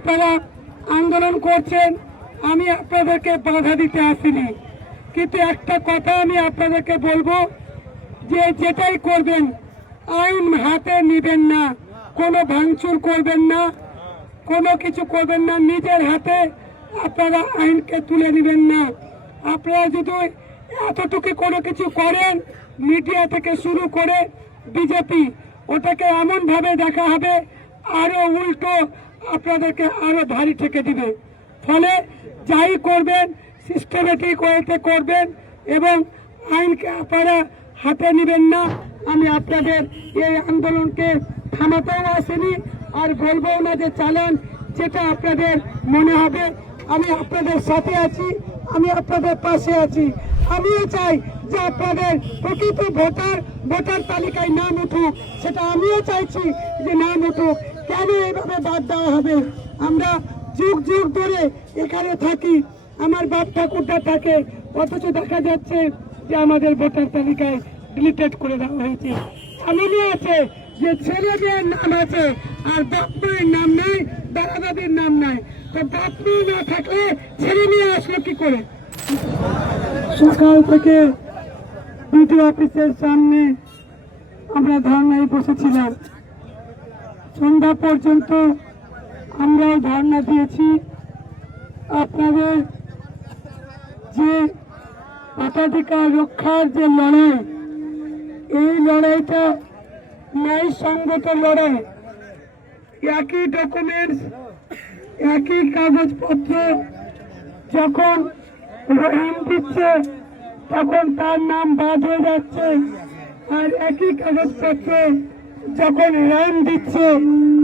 আপনারা আন্দোলন করছেন, আমি আপনাদেরকে বাধা দিতে আসিনি, কিন্তু একটা কথা আমি আপনাদেরকে বলবো যে যেটাই করবেন আইন হাতে নেবেন না, কোনো ভাঙচুর করবেন না, কোনো কিছু করবেন না, নিজের হাতে আপনারা আইনকে তুলে নেবেন না। আপনারা যদি এতটুকু কোনো কিছু করেন, মিডিয়া থেকে শুরু করে বিজেপি ওটাকে এমন ভাবে দেখা হবে আরো উল্টো আপনাদেরকে আরো ভারী ঠেকে দিবে। ফলে যাই করবেন সিস্টেমেটিক ওয়েতে করবেন এবং আইনকে আপনারা হাতে নেবেন না। আমি আপনাদের এই আন্দোলনকে থামাতেও আসেনি আর বলবো না যে চালান, যেটা আপনাদের মনে হবে। আমি আপনাদের সাথে আছি, আমি আপনাদের পাশে আছি। আমিও চাই যে আপনাদের প্রকৃত ভোটার তালিকায় নাম উঠুক, সেটা আমিও চাইছি যে নাম উঠুক। কেন এইভাবে বাদ দেওয়া হবে? আমরা যুগ যুগ ধরে এখানে থাকি, আমার বাপ ঠাকুরদা থাকে, অথচ দেখা যাচ্ছে যে আমাদের ভোটার তালিকায় ডিলিটেড করে দেওয়া হয়েছে। এমনও আছে যে ছেলে মেয়ের নাম আছে আর বাপ মায়ের নাম নাই, দাদা দাদির নাম নাই। তো বাপ মেয়ে না থাকলে ছেলে মেয়ে আসলো কি করে? সকাল থেকে বিডিও অফিসের সামনে আমরা ধর্নায় বসেছিলাম, সন্ধ্যা পর্যন্ত আমরাও ধর্না দিয়েছি। আপনাদের যে ভোটাধিকার রক্ষার যে লড়াই, এই লড়াইটা ন্যায়সঙ্গত লড়াই। একই ডকুমেন্টস, একই কাগজপত্র যখন রহিম দিচ্ছে তখন তার নাম বাদ হয়ে যাচ্ছে, আর একই কাগজপত্র যখন রাম দিচ্ছে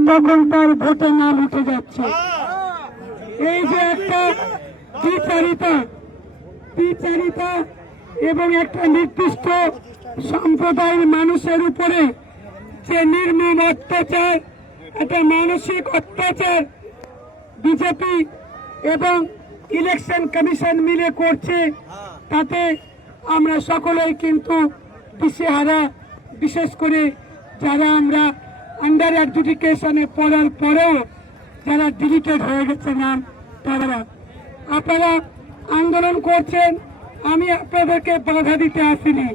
তখন তার ভোটে নাম উঠে যাচ্ছে। এই যে একটা দ্বিচারিতা এবং একটা নির্দিষ্ট সম্প্রদায়ের মানুষের উপরে যে নির্মম অত্যাচার, একটা মানসিক অত্যাচার বিজেপি এবং ইলেকশন কমিশন মিলে করছে, তাতে আমরা সকলেই কিন্তু দিশেহারা। বিশেষ করে যারা আমরা আন্ডার অ্যাডজুডিকেশনে পড়ার পরেও যারা ডিলিটেড হয়ে গেছে নাম, তারা আপনারা আন্দোলন করছেন, আমি আপনাদেরকে বাধা দিতে আসিনি,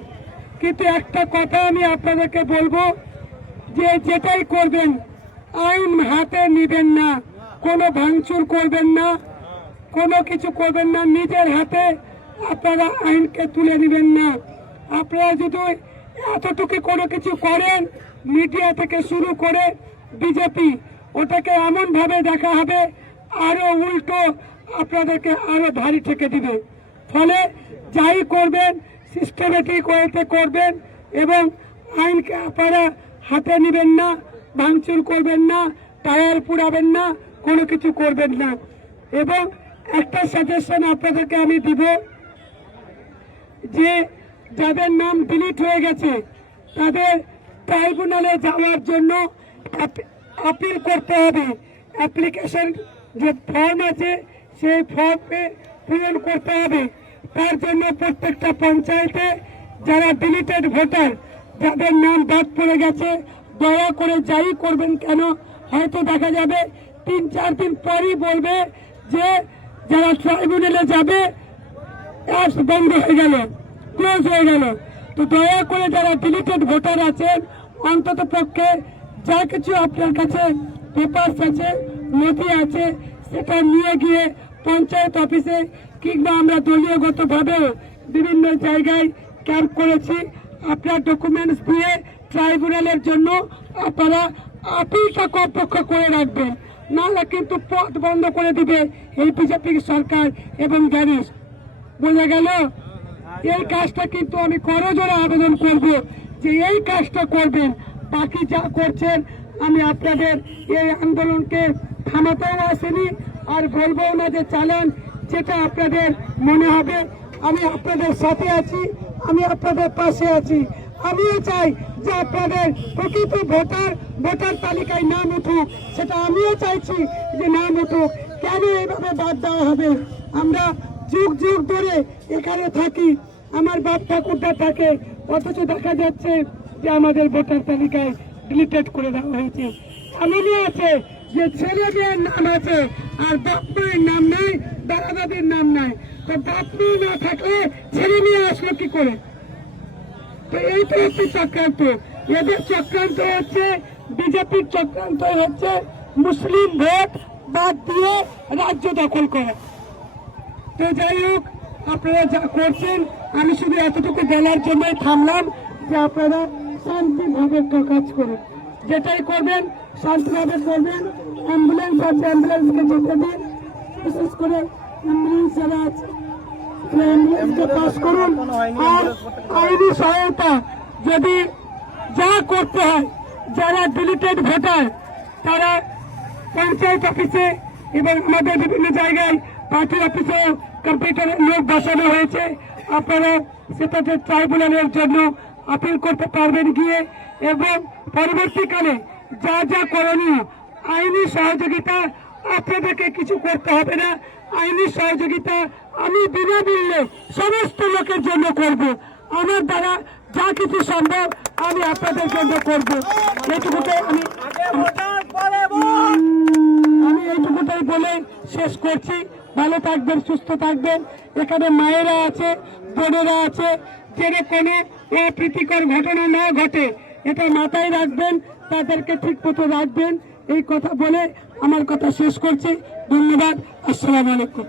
কিন্তু একটা কথা আমি আপনাদেরকে বলবো যে যেটাই করবেন আইন হাতে নেবেন না, কোনো ভাঙচুর করবেন না, কোনো কিছু করবেন না, নিজের হাতে আপনারা আইনকে তুলে নেবেন না। আপনারা যদি এতটুকু কোনো কিছু করেন, মিডিয়া থেকে শুরু করে বিজেপি ওটাকে এমন ভাবে দেখা হবে আরো উল্টো আপনাদেরকে আরো ভারী ঠেকে দিবে। ফলে যাই করবেন সিস্টেমেটিক ওয়েতে করবেন এবং আইনকে আপনারা হাতে নেবেন না, ভাঙচুর করবেন না, টায়ার পুড়াবেন না, কোনো কিছু করবেন না। এবং একটা সাজেশন আপনাদেরকে আমি দিব যে যাদের নাম ডিলিট হয়ে গেছে তাদের ট্রাইব্যুনালে যাওয়ার জন্য আপিল করতে হবে। অ্যাপ্লিকেশন যে ফর্ম আছে সেই ফর্মে পূরণ করতে হবে। তার জন্য প্রত্যেকটা পঞ্চায়েতে যারা ডিলিটেড ভোটার, যাদের নাম বাদ পড়ে গেছে, দয়া করে যাই করবেন কেন, হয়তো দেখা যাবে 3-4 দিন পরই বলবে যে যারা ট্রাইব্যুনালে যাবে অ্যাপস বন্ধ হয়ে গেল, ক্লোজ হয়ে গেল। তো দয়া করে যারা ডিলিটেড ভোটার আছেন, অন্তত পক্ষে যা কিছু আপনার কাছে পেপারস আছে, নথি আছে, সেটা নিয়ে গিয়ে পঞ্চায়েত অফিসে কিংবা আমরা দলীয়গতভাবে বিভিন্ন জায়গায় ক্যাম্প করেছি, আপনার ডকুমেন্টস দিয়ে ট্রাইব্যুনালের জন্য আপনারা আপিলটা কমপক্ষ করে রাখবেন, নাহলে কিন্তু পথ বন্ধ করে দিবে এই বিজেপি সরকার এবং জানিস। বোঝা গেল? এই কাজটা কিন্তু আমি করজোড়ে আবেদন করব যে এই কাজটা করবেন। বাকি যা করছেন আমি আপনাদের এই আন্দোলনকে থামাতেও আসেনি আর বলবো না যে চালান, যেটা আপনাদের মনে হবে। আমি আপনাদের সাথে আছি, আমি আপনাদের পাশে আছি। আমিও চাই যে আপনাদের প্রকৃত ভোটার তালিকায় নাম উঠুক, সেটা আমিও চাইছি যে নাম উঠুক। কেন এইভাবে বাদ দেওয়া হবে? আমরা যুগ যুগ ধরে এখানে থাকি, আমার বাপ ঠাকুরদা থাকে, অথচ দেখা যাচ্ছে যে আমাদের ভোটার তালিকায় ডিলিটেড করে দেওয়া হয়েছে। এমনও আছে যে ছেলে মেয়ের নাম আছে আর বাপ মায়ের নাম নাই, দাদা দাদির নাম নাই, তো বাপ মা না থাকলে ছেলে মেয়ে আসলো কি করে? তো এইটা হচ্ছে চক্রান্ত। এদের চক্রান্ত হচ্ছে, বিজেপির চক্রান্ত হচ্ছে মুসলিম ভোট বাদ দিয়ে রাজ্য দখল করা। তো যাই হোক, আপনারা যা করছেন, আমি শুধু এতটুকু বলার জন্যই থামলাম যে আপনারা শান্তিভাবে কাজ করুন, যেটাই করবেন শান্তিভাবে করবেন। অ্যাম্বুলেন্স আছে, অ্যাম্বুলেন্সকে যেতে দিন, বিশেষ করে অ্যাম্বুলেন্স যারা আছে অ্যাম্বুলেন্সকে পাস করুন। আর আইনি সহায়তা যদি যা করতে হয়, যারা ডিলিটেড ভোটার তারা পঞ্চায়েত অফিসে এবং আমাদের বিভিন্ন জায়গায় পার্টি অফিসে কম্পিউটারের লোক বসানো হয়েছে, আপনারা সেটাতে ট্রাইব্যুনালের জন্য আপিল করতে পারবেন গিয়ে। এবং পরবর্তীকালে যা যা করণীয় আইনি সহযোগিতা, আপনাদেরকে কিছু করতে হবে না, আইনি সহযোগিতা আমি বিনামূল্যে সমস্ত লোকের জন্য করব। আমার দ্বারা যা কিছু সম্ভব আমি আপনাদের জন্য করব। এইটুকুটাই আমি এইটুকুটাই বলে শেষ করছি। ভালো থাকবেন, সুস্থ থাকবেন। এখানে মায়েরা আছে, বোনেরা আছে, যেন কোনো অপ্রীতিকর ঘটনা না ঘটে এটা মাথায় রাখবেন, তাদেরকে ঠিক মতো রাখবেন। এই কথা বলে আমার কথা শেষ করছি। ধন্যবাদ। আসসালামু আলাইকুম।